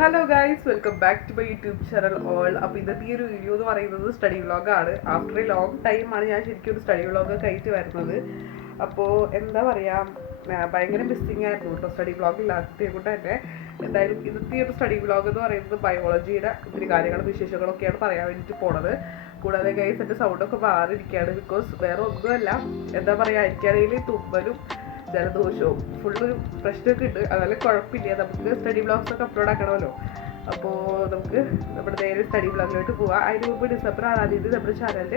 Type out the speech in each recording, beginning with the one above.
Hello guys, welcome back to my YouTube channel all. അപ്പോൾ ഇന്നത്തെ ഈ ഒരു വീഡിയോ എന്ന് പറയുന്നത് സ്റ്റഡി വ്ളോഗാണ്. ആഫ്റ്റർ എ ലോങ് ടൈമാണ് ഞാൻ ശരിക്കും ഒരു സ്റ്റഡി വ്ളോഗ് കഴിച്ച് വരുന്നത്. അപ്പോൾ എന്താ പറയുക, ഭയങ്കര മിസ്സിങ് ആയിരുന്നു കേട്ടോ സ്റ്റഡി വ്ളോഗ് ഇല്ലാത്തത് കൊണ്ട് തന്നെ. എന്തായാലും ഇന്നത്തെ ഒരു സ്റ്റഡി വ്ളോഗ് എന്ന് പറയുന്നത് ബയോളജിയുടെ ഒത്തിരി കാര്യങ്ങളും വിശേഷങ്ങളൊക്കെയാണ് പറയാൻ വേണ്ടിയിട്ട് പോണത്. കൂടാതെ ഗൈസ് എൻ്റെ സൗണ്ടൊക്കെ മാറിയിരിക്കുകയാണ്. ബിക്കോസ് വേറെ ഒന്നുമല്ല, എന്താ പറയുക, എനിക്കാണെങ്കിൽ തുമ്മലും ജലദോഷവും ഫുള്ളൊരു പ്രശ്നമൊക്കെ ഉണ്ട്. അതല്ല കുഴപ്പമില്ല, നമുക്ക് സ്റ്റഡി വ്ളോഗ്സ് ഒക്കെ അപ്ലോഡ് ആക്കണമല്ലോ. അപ്പോൾ നമുക്ക് നമ്മുടെ നേരെ സ്റ്റഡി വ്ളോഗിലോട്ട് പോവാം. അതിന് മുമ്പ് ഡിസംബർ 6 തീയതി നമ്മുടെ ചാനലിൽ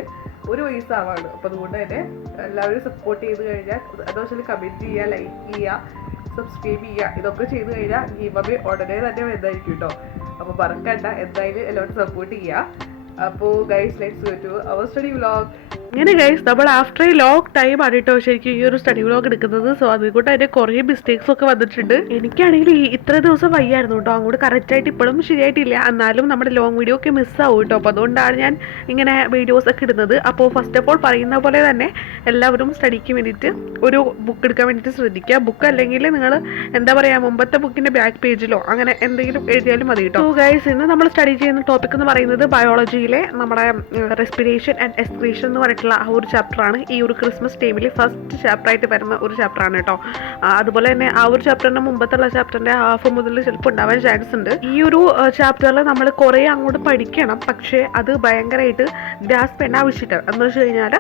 1 വയസ്സാവാണ്. അപ്പോൾ അതുകൊണ്ട് തന്നെ എല്ലാവരും സപ്പോർട്ട് ചെയ്ത് കഴിഞ്ഞാൽ, അതുവെച്ചാൽ കമൻറ്റ് ചെയ്യുക, ലൈക്ക് ചെയ്യുക, സബ്സ്ക്രൈബ് ചെയ്യുക, ഇതൊക്കെ ചെയ്ത് കഴിഞ്ഞാൽ ഗീവ് അവേ ഉടനെ തന്നെ വരുന്നതായിരിക്കും കേട്ടോ. അപ്പോൾ മറക്കണ്ട, എന്തായാലും എല്ലാവരും സപ്പോർട്ട് ചെയ്യുക. അപ്പോൾ guys, let's go to our study vlog. ഇങ്ങനെ ഗൈസ്, നമ്മൾ ആഫ്റ്റർ എ ലോങ് ടൈം ആണ് കേട്ടോ ശരിക്കും ഈ ഒരു സ്റ്റഡി വ്ളോഗ് എടുക്കുന്നത്. സോ അതുകൊണ്ട് അതിൻ്റെ കുറേ മിസ്റ്റേക്സ് ഒക്കെ വന്നിട്ടുണ്ട്. എനിക്കാണെങ്കിൽ ഇത്ര ദിവസം വയ്യായിരുന്നു കേട്ടോ, അങ്ങോട്ട് കറക്റ്റായിട്ട് ഇപ്പോഴും ശരിയായിട്ടില്ല. എന്നാലും നമ്മുടെ ലോങ് വീഡിയോ ഒക്കെ മിസ്സാവും കേട്ടോ. അപ്പോൾ അതുകൊണ്ടാണ് ഞാൻ ഇങ്ങനെ വീഡിയോസ് ഒക്കെ ഇടുന്നത്. അപ്പോൾ ഫസ്റ്റ് ഓഫ് ഓൾ പറയുന്ന പോലെ തന്നെ എല്ലാവരും സ്റ്റഡിക്ക് വേണ്ടിയിട്ട് ഒരു ബുക്ക് എടുക്കാൻ വേണ്ടിയിട്ട് ശ്രദ്ധിക്കുക. ബുക്ക് അല്ലെങ്കിൽ നിങ്ങൾ എന്താ പറയുക, മുമ്പത്തെ ബുക്കിൻ്റെ ബാക്ക് പേജിലോ അങ്ങനെ എന്തെങ്കിലും എഴുതിയാലും മതി കേട്ടോ. സോ ഗൈസ്, ഇന്ന് നമ്മൾ സ്റ്റഡി ചെയ്യുന്ന ടോപ്പിക് എന്ന് പറയുന്നത് ബയോളജിയിലെ നമ്മുടെ റെസ്പിറേഷൻ ആൻഡ് എക്സ്ക്രീഷൻ എന്ന് പറഞ്ഞിട്ടുള്ള ആ ഒരു ചാപ്റ്ററാണ്. ഈ ഒരു ക്രിസ്മസ് ടൈമിൽ ഫസ്റ്റ് ചാപ്റ്ററായിട്ട് വരുന്ന ഒരു ചാപ്റ്ററാണ് കേട്ടോ. അതുപോലെ തന്നെ ആ ഒരു ചാപ്റ്ററിൻ്റെ മുമ്പത്തുള്ള ചാപ്റ്ററിൻ്റെ ഹാഫ് മുതൽ ചിലപ്പോൾ ഉണ്ടാവാൻ ചാൻസ് ഉണ്ട്. ഈ ഒരു ചാപ്റ്ററിൽ നമ്മൾ കുറേ അങ്ങോട്ട് പഠിക്കണം, പക്ഷേ അത് ഭയങ്കരമായിട്ട് ഗ്രാസ്പ് ചെയ്യേണ്ട ആവശ്യമില്ല. എന്ന് വെച്ച് കഴിഞ്ഞാൽ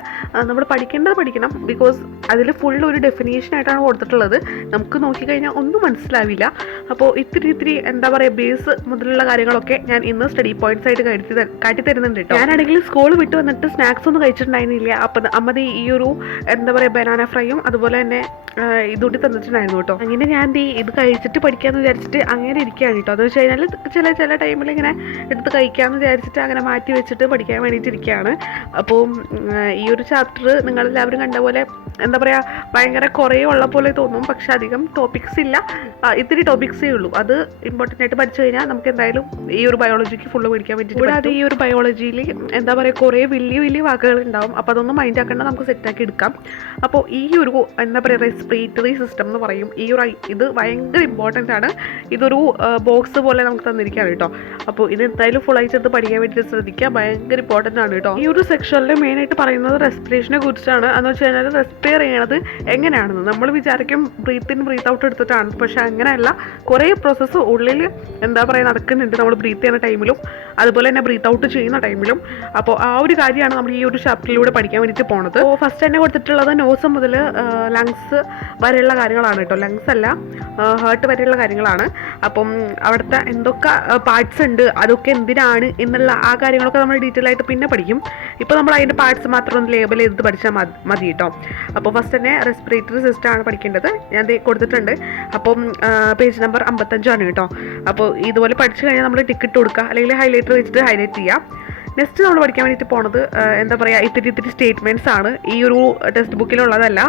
നമ്മൾ പഠിക്കേണ്ടത് പഠിക്കണം. ബിക്കോസ് അതിൽ ഫുൾ ഒരു ഡെഫിനേഷനായിട്ടാണ് കൊടുത്തിട്ടുള്ളത്. നമുക്ക് നോക്കിക്കഴിഞ്ഞാൽ ഒന്നും മനസ്സിലാവില്ല. അപ്പോൾ ഇത്തിരി എന്താ പറയുക, ബേസ് മുതലുള്ള കാര്യങ്ങളൊക്കെ ഞാൻ ഇന്ന് സ്റ്റഡി പോയിന്റ്സ് ആയിട്ട് കാട്ടി തരുന്നുണ്ട് കേട്ടോ. ഞാനാണെങ്കിൽ സ്കൂൾ വിട്ട് വന്നിട്ട് സ്നാക്സ് ഒന്നും കഴിച്ചിട്ടുണ്ടായിരുന്നില്ല. അപ്പം അമ്മ ഈ ഒരു എന്താ പറയുക ബനാന ഫ്രൈയും അതുപോലെ തന്നെ ഇതുകൂടി തന്നിട്ടുണ്ടായിരുന്നു കേട്ടോ. അങ്ങനെ ഞാൻ ഇത് കഴിച്ചിട്ട് പഠിക്കാമെന്ന് വിചാരിച്ചിട്ട് അങ്ങനെ ഇരിക്കുകയാണ് കേട്ടോ. അതെന്ന് വെച്ച് കഴിഞ്ഞാൽ ചില ടൈമിൽ ഇങ്ങനെ എടുത്ത് കഴിക്കാമെന്ന് വിചാരിച്ചിട്ട് അങ്ങനെ മാറ്റി വെച്ചിട്ട് പഠിക്കാൻ വേണ്ടിയിട്ട് ഇരിക്കുകയാണ്. അപ്പോൾ ഈ ഒരു ചാപ്റ്റർ നിങ്ങളെല്ലാവരും കണ്ട പോലെ എന്താ പറയുക, ഭയങ്കര കുറേ ഉള്ള പോലെ തോന്നും, പക്ഷെ അധികം ടോപ്പിക്സ് ഇല്ല. ഇത്തിരി ടോപ്പിക്സേ ഉള്ളൂ. അത് ഇമ്പോർട്ടൻ്റ് ആയിട്ട് പഠിച്ചു കഴിഞ്ഞാൽ നമുക്ക് എന്തായാലും ഈ ഒരു ബയോളജിക്ക് ഫുള്ള് പഠിക്കാൻ വേണ്ടിയിട്ട്. കൂടാതെ ഈ ഒരു ബയോളജിയിൽ എന്താ പറയുക, കുറേ വലിയ വാക്കുകൾ ഉണ്ടാവും. അപ്പോൾ അതൊന്നും മൈൻഡ് ആക്കേണ്ട, നമുക്ക് സെറ്റാക്കി എടുക്കാം. അപ്പോൾ ഈ ഒരു എന്താ പറയുക, റെസ്പിറേറ്ററി സിസ്റ്റം എന്ന് പറയും. ഇത് ഭയങ്കര ഇമ്പോർട്ടൻ്റ് ആണ്. ഇതൊരു ബോക്സ് പോലെ നമുക്ക് തന്നിരിക്കുകയാണ് കേട്ടോ. അപ്പോൾ ഇത് എന്തായാലും ഫുൾ ആയിട്ട് എടുത്ത് പഠിക്കാൻ വേണ്ടിയിട്ട് ശ്രദ്ധിക്കുക. ഭയങ്കര ഇമ്പോർട്ടൻ്റ് ആണ് കേട്ടോ. ഈ ഒരു സെക്ഷനിൽ മെയിനായിട്ട് പറയുന്നത് റെസ്പിറേഷനെ കുറിച്ചാണ്. എന്ന് വെച്ച് കഴിഞ്ഞാൽ റെസ്പിയർ ചെയ്യണത് എങ്ങനെയാണെന്ന് നമ്മൾ വിചാരിക്കും ബ്രീത്ത് ഇൻ ബ്രീത്ത് ഔട്ട് എടുത്തിട്ടാണ്. പക്ഷെ അങ്ങനെയല്ല, കുറേ പ്രോസസ്സ് ഉള്ളിൽ എന്താ പറയുക നടക്കുന്നുണ്ട് നമ്മൾ ബ്രീത്ത് ചെയ്യുന്ന ടൈമിലും അതുപോലെ തന്നെ ബ്രീത്ത് ഔട്ട് ചെയ്യുന്ന ടൈമിലും. അപ്പോൾ ആ ഒരു കാര്യമാണ് നമ്മൾ ഈ ഒരു ചാപ്റ്ററിലൂടെ പഠിക്കാൻ വേണ്ടിയിട്ട് പോണത്. അപ്പോൾ ഫസ്റ്റ് തന്നെ കൊടുത്തിട്ടുള്ളത് നോസ് മുതൽ ലങ്സ് വരെയുള്ള കാര്യങ്ങളാണ് കേട്ടോ. ലങ്സ് അല്ല, ഹാർട്ട് വരെയുള്ള കാര്യങ്ങളാണ്. അപ്പം അവിടുത്തെ എന്തൊക്കെ പാർട്സ് ഉണ്ട്, അതൊക്കെ എന്തിനാണ് എന്നുള്ള ആ കാര്യങ്ങളൊക്കെ നമ്മൾ ഡീറ്റെയിൽ ആയിട്ട് പിന്നെ പഠിക്കും. ഇപ്പോൾ നമ്മൾ അതിൻ്റെ പാർട്സ് മാത്രം ഒന്ന് ലേബൽ ചെയ്ത് പഠിച്ചാൽ മതി കേട്ടോ. അപ്പോൾ ഫസ്റ്റ് തന്നെ റെസ്പിറേറ്ററി സിസ്റ്റം ആണ് പഠിക്കേണ്ടത്. ഞാൻ കൊടുത്തിട്ടുണ്ട്. അപ്പം പേജ് നമ്പർ 55 കേട്ടോ. അപ്പോൾ ഇതുപോലെ പഠിച്ചു കഴിഞ്ഞാൽ നമ്മൾ ടിക്കറ്റ് കൊടുക്കുക, അല്ലെങ്കിൽ ഹൈലൈറ്റർ വെച്ചിട്ട് ഹൈലൈറ്റ് ചെയ്യുക. നെക്സ്റ്റ് നമ്മൾ പഠിക്കാൻ വേണ്ടിയിട്ട് പോണത് എന്താ പറയുക, ഇത്തിരി സ്റ്റേറ്റ്മെൻറ്റ്സ് ആണ്. ഈ ഒരു ടെക്സ്റ്റ് ബുക്കിലുള്ളതല്ല,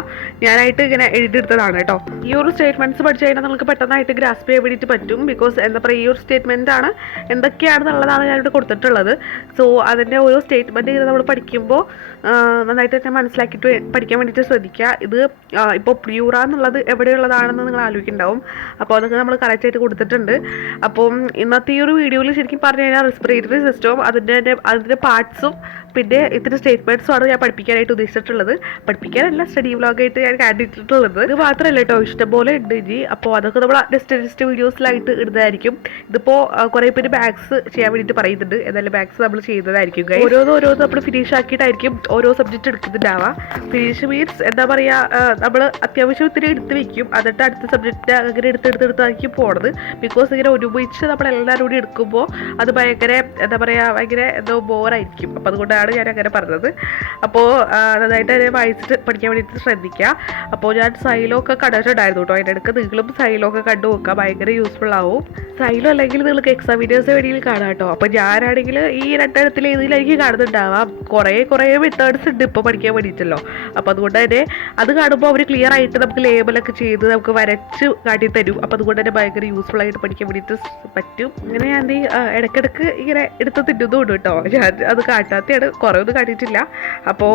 ഞാനായിട്ട് ഇങ്ങനെ എഴുതിയെടുത്തതാണ് കേട്ടോ. ഈ ഒരു സ്റ്റേറ്റ്മെൻറ്റ്സ് പഠിച്ചു കഴിഞ്ഞാൽ നമുക്ക് പെട്ടെന്നായിട്ട് ഗ്രാസ്പ് ചെയ്യാൻ വേണ്ടിയിട്ട് പറ്റും. ബിക്കോസ് എന്താ പറയുക, ഈ ഒരു സ്റ്റേറ്റ്മെൻ്റ് ആണ് എന്തൊക്കെയാണെന്നുള്ളതാണ് ഞാനിവിടെ കൊടുത്തിട്ടുള്ളത്. സോ അതിൻ്റെ ഓരോ സ്റ്റേറ്റ്മെൻറ്റ് ചെയ്ത് നമ്മൾ പഠിക്കുമ്പോൾ നന്നായിട്ട് തന്നെ മനസ്സിലാക്കിയിട്ട് പഠിക്കാൻ വേണ്ടിയിട്ട് ശ്രദ്ധിക്കുക. ഇത് ഇപ്പോൾ പ്ലൂറ എന്നുള്ളത് എവിടെയുള്ളതാണെന്ന് നിങ്ങൾ ആലോചിക്കുന്നുണ്ടാവും. അപ്പോൾ അതൊക്കെ നമ്മൾ കറക്റ്റായിട്ട് കൊടുത്തിട്ടുണ്ട്. അപ്പം ഇന്നത്തെ ഈ ഒരു വീഡിയോയിൽ ശരിക്കും പറഞ്ഞു കഴിഞ്ഞാൽ റെസ്പിറേറ്ററി സിസ്റ്റവും അതിൻ്റെ പാർട്സും പിന്നെ ഇത്തിരി സ്റ്റേറ്റ്മെൻറ്റ്സും ആണ് ഞാൻ പഠിപ്പിക്കാനായിട്ട് ഉദ്ദേശിച്ചിട്ടുള്ളത്. പഠിപ്പിക്കാനല്ല, സ്റ്റഡി വ്ളോഗായിട്ട് ഞാൻ കണ്ടിട്ടുള്ളത്. ഇത് മാത്രമല്ല കേട്ടോ, ഇഷ്ടംപോലെ ഉണ്ട് ഇനി. അപ്പോൾ അതൊക്കെ നമ്മൾ നെക്സ്റ്റ് വീഡിയോസിലായിട്ട് ഇടുന്നതായിരിക്കും. ഇതിപ്പോൾ കുറേ പേര് ബാഗ്സ് ചെയ്യാൻ വേണ്ടിയിട്ട് പറയുന്നുണ്ട്. എന്നാലും ബാഗ്സ് നമ്മൾ ചെയ്യുന്നതായിരിക്കും. ഓരോന്ന് നമ്മൾ ഫിനിഷ് ആക്കിയിട്ടായിരിക്കും ഓരോ സബ്ജക്റ്റ് എടുക്കുന്നുണ്ടാവുക. ഫിനിഷ് മീൻസ് എന്താ പറയുക, നമ്മൾ അത്യാവശ്യം ഇത്തിരി എടുത്ത് വയ്ക്കും, എന്നിട്ട് അടുത്ത സബ്ജക്റ്റ് അങ്ങനെ എടുത്തായിരിക്കും പോണത്. ബിക്കോസ് ഇങ്ങനെ ഒരുമിച്ച് നമ്മളെല്ലാവരും കൂടി എടുക്കുമ്പോൾ അത് ഭയങ്കര എന്താ പറയുക, ഭയങ്കര എന്തോ ബോറായിരിക്കും. അപ്പോൾ അതുകൊണ്ടാണ് ഞാൻ അങ്ങനെ പറഞ്ഞത്. അപ്പോൾ നന്നായിട്ട് അതിനെ വായിച്ചിട്ട് പഠിക്കാൻ വേണ്ടിയിട്ട് ശ്രദ്ധിക്കുക. അപ്പോൾ ഞാൻ സൈലൊക്കെ കണ്ടിട്ടുണ്ടായിരുന്നു കേട്ടോ. അതിൻ്റെ ഇടയ്ക്ക് നിങ്ങളും സൈലൊക്കെ കണ്ടു നോക്കുക, ഭയങ്കര യൂസ്ഫുൾ ആവും. സൈലോ അല്ലെങ്കിൽ നിങ്ങൾക്ക് എക്സാം വീഡിയോസ് വേണ്ടിയിൽ കാണാം കേട്ടോ. അപ്പോൾ ഞാനാണെങ്കിൽ ഈ രണ്ടെണ്ണത്തിൽ ഏതിലായിരിക്കും കാണുന്നുണ്ടാവാം. കുറേ മെത്തേഡ്സ് ഉണ്ട് ഇപ്പോൾ പഠിക്കാൻ വേണ്ടിയിട്ടല്ലോ. അപ്പോൾ അതുകൊണ്ട് തന്നെ അത് കാണുമ്പോൾ അവർ ക്ലിയർ ആയിട്ട് നമുക്ക് ലേബലൊക്കെ ചെയ്ത് നമുക്ക് വരച്ച് കാട്ടി തരും. അപ്പോൾ അതുകൊണ്ട് തന്നെ ഭയങ്കര യൂസ്ഫുൾ ആയിട്ട് പഠിക്കാൻ വേണ്ടിയിട്ട് പറ്റും. അങ്ങനെ ഞാൻ ഇടയ്ക്കിടയ്ക്ക് ഇങ്ങനെ എടുത്ത് തിന്നുന്നുണ്ട് കേട്ടോ. ഞാൻ അത് കാട്ടാത്തയാണ്. കുറേ ഒന്നും കാട്ടിയിട്ടില്ല. അപ്പോൾ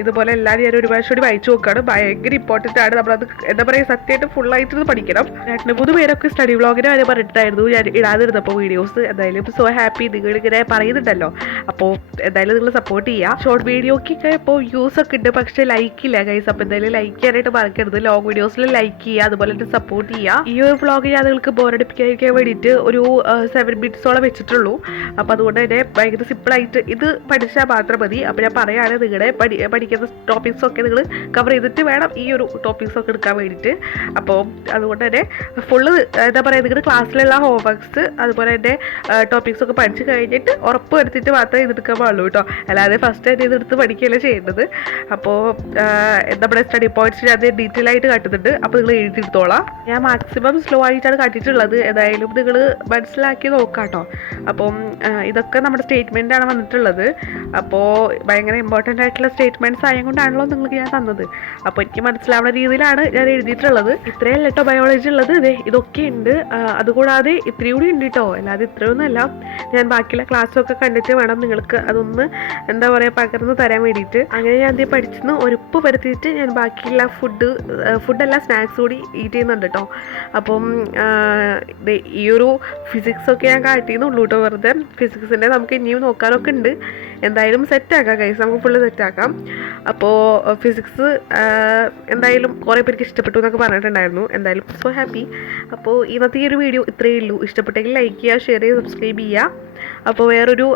ഇതുപോലെ എല്ലാവരും ഞാൻ ഒരു പ്രാവശ്യം കൂടി വായിച്ചു നോക്കുകയാണ്. ഭയങ്കര ഇമ്പോർട്ടൻ്റ് ആണ്. നമ്മളത് എന്താ പറയുക, സത്യമായിട്ട് ഫുള്ളായിട്ട് പഠിക്കണം. 2-3 പേരൊക്കെ സ്റ്റഡി വ്ളോഗിന് കാര്യം പറഞ്ഞിട്ടായിരുന്നു ഞാൻ ഇടാതിരുന്നപ്പോൾ വീഡിയോസ്. എന്തായാലും സോ ഹാപ്പി നിങ്ങളിങ്ങനെ പറയുന്നുണ്ടല്ലോ. അപ്പോൾ എന്തായാലും നിങ്ങൾ സപ്പോർട്ട് ചെയ്യുക. ഷോർട്ട് വീഡിയോക്കൊക്കെ ഇപ്പോൾ വ്യൂസ് ഒക്കെ ഉണ്ട്, പക്ഷേ ലൈക്ക് ഇല്ല ഗൈസ്. അപ്പോൾ എന്തായാലും ലൈക്ക് ചെയ്യാനായിട്ട് മറക്കരുത്. ലോങ് വീഡിയോസിൽ ലൈക്ക് ചെയ്യുക, അതുപോലെ തന്നെ സപ്പോർട്ട് ചെയ്യുക. ഈ ഒരു വ്ളോഗ് ഞാൻ നിങ്ങൾക്ക് ബോറടിപ്പിക്കാൻ വേണ്ടിയിട്ട് ഒരു 7 മിനിറ്റ്സോളം വെച്ചിട്ടുള്ളൂ. അപ്പോൾ അതുകൊണ്ട് തന്നെ ഭയങ്കര സിമ്പിളായിട്ട് ഇത് പഠിച്ചാൽ മാത്രം മതി. അപ്പോൾ ഞാൻ പറയുകയാണ്, നിങ്ങളുടെ പഠിക്കുന്ന ടോപ്പിക്സൊക്കെ നിങ്ങൾ കവർ ചെയ്തിട്ട് വേണം ഈ ഒരു ടോപ്പിക്സൊക്കെ എടുക്കാൻ വേണ്ടിയിട്ട്. അപ്പോൾ അതുകൊണ്ട് തന്നെ ഫുള്ള് എന്താ പറയുക, നിങ്ങളുടെ ക്ലാസ്സിലുള്ള ഹോംവർക്ക്സ് അതുപോലെ തന്നെ ടോപ്പിക്സൊക്കെ പഠിച്ച് കഴിഞ്ഞിട്ട് ഉറപ്പ് വരുത്തിയിട്ട് മാത്രമേ ഇതെടുക്കാൻ പാടുള്ളൂ കേട്ടോ. അല്ലാതെ ഫസ്റ്റ് ആയിട്ട് ഇതെടുത്ത് പഠിക്കുകയല്ല ചെയ്യേണ്ടത്. അപ്പോൾ നമ്മുടെ സ്റ്റഡി പോയിന്റ്സ് ഞാൻ ഡീറ്റെയിൽ ആയിട്ട് കാട്ടുന്നുണ്ട്. അപ്പോൾ നിങ്ങൾ എഴുതിയെടുത്തോളാം. ഞാൻ മാക്സിമം സ്ലോ ആയിട്ടാണ് കാട്ടിയിട്ടുള്ളത്. ഏതായാലും നിങ്ങൾ മനസ്സിലാക്കി നോക്കാം കേട്ടോ. അപ്പം ഇതൊക്കെ നമ്മുടെ സ്റ്റേറ്റ്മെൻ്റ് ആണ് വന്നിട്ടുള്ളത്. അപ്പോൾ ഭയങ്കര ഇമ്പോർട്ടൻ്റ് ആയിട്ടുള്ള സ്റ്റേറ്റ്മെൻറ്റ്സ് ആയതുകൊണ്ടാണല്ലോ നിങ്ങൾക്ക് ഞാൻ തന്നത്. അപ്പോൾ എനിക്ക് മനസ്സിലാവുന്ന രീതിയിലാണ് ഞാൻ എഴുതിയിട്ടുള്ളത്. ഇത്രയല്ല കേട്ടോ ബയോളജി ഉള്ളത്. ഇതൊക്കെ ഉണ്ട്. അതുകൂടാതെ ഇത്രയും കൂടി ഉണ്ട് കേട്ടോ. അല്ലാതെ ഇത്രയൊന്നുമല്ല. ഞാൻ ബാക്കിയുള്ള ക്ലാസ്സൊക്കെ കണ്ടിട്ട് വേണം നിങ്ങൾക്ക് അതൊന്ന് എന്താ പറയുക പകർന്ന് തരാൻ വേണ്ടിയിട്ട്. അങ്ങനെ ഞാൻ ആദ്യം പഠിച്ചെന്ന് ഉറപ്പ് വരുത്തിയിട്ട് ഞാൻ ബാക്കിയുള്ള ഫുഡല്ല സ്നാക്സ് കൂടി ഈറ്റ് ചെയ്യുന്നുണ്ട് കേട്ടോ. അപ്പം ഈ ഒരു ഫിസിക്സൊക്കെ ഞാൻ കാട്ടിയെന്നുള്ളൂ കേട്ടോ. വെറുതെ ഫിസിക്സിൻ്റെ നമുക്ക് ഇനിയും നോക്കാനൊക്കെ ഉണ്ട്. എന്തായാലും സെറ്റാക്കാം ഗൈസ്, നമുക്ക് ഫുള്ള് സെറ്റാക്കാം. അപ്പോൾ ഫിസിക്സ് എന്തായാലും കുറേ പേർക്ക് ഇഷ്ടപ്പെട്ടു എന്നൊക്കെ പറഞ്ഞിട്ടുണ്ടായിരുന്നു. എന്തായാലും സോ ഹാപ്പി. അപ്പോൾ ഇന്നത്തെ ഈ ഒരു വീഡിയോ ഇത്രയേ ഉള്ളൂ. ഇഷ്ടപ്പെട്ടെങ്കിൽ ലൈക്ക് ചെയ്യുക, ഷെയർ ചെയ്യുക, സബ്സ്ക്രൈബ് ചെയ്യുക. അപ്പോൾ വേറൊരു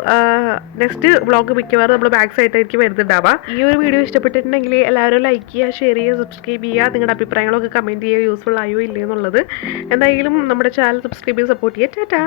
നെക്സ്റ്റ് വ്ളോഗ് മിക്കവാറും നമ്മൾ ബാക്ക് സൈഡായിരിക്കും വരുന്നുണ്ടാവുക. ഈ ഒരു വീഡിയോ ഇഷ്ടപ്പെട്ടിട്ടുണ്ടെങ്കിൽ എല്ലാവരും ലൈക്ക് ചെയ്യുക, ഷെയർ ചെയ്യുക, സബ്സ്ക്രൈബ് ചെയ്യുക. നിങ്ങളുടെ അഭിപ്രായങ്ങളൊക്കെ കമൻറ്റ് ചെയ്യുക, യൂസ്ഫുൾ ആയോ ഇല്ലയോ എന്നുള്ളത്. എന്തായാലും നമ്മുടെ ചാനൽ സബ്സ്ക്രൈബ് ചെയ്ത് സപ്പോർട്ട് ചെയ്യുക. ടാറ്റാ.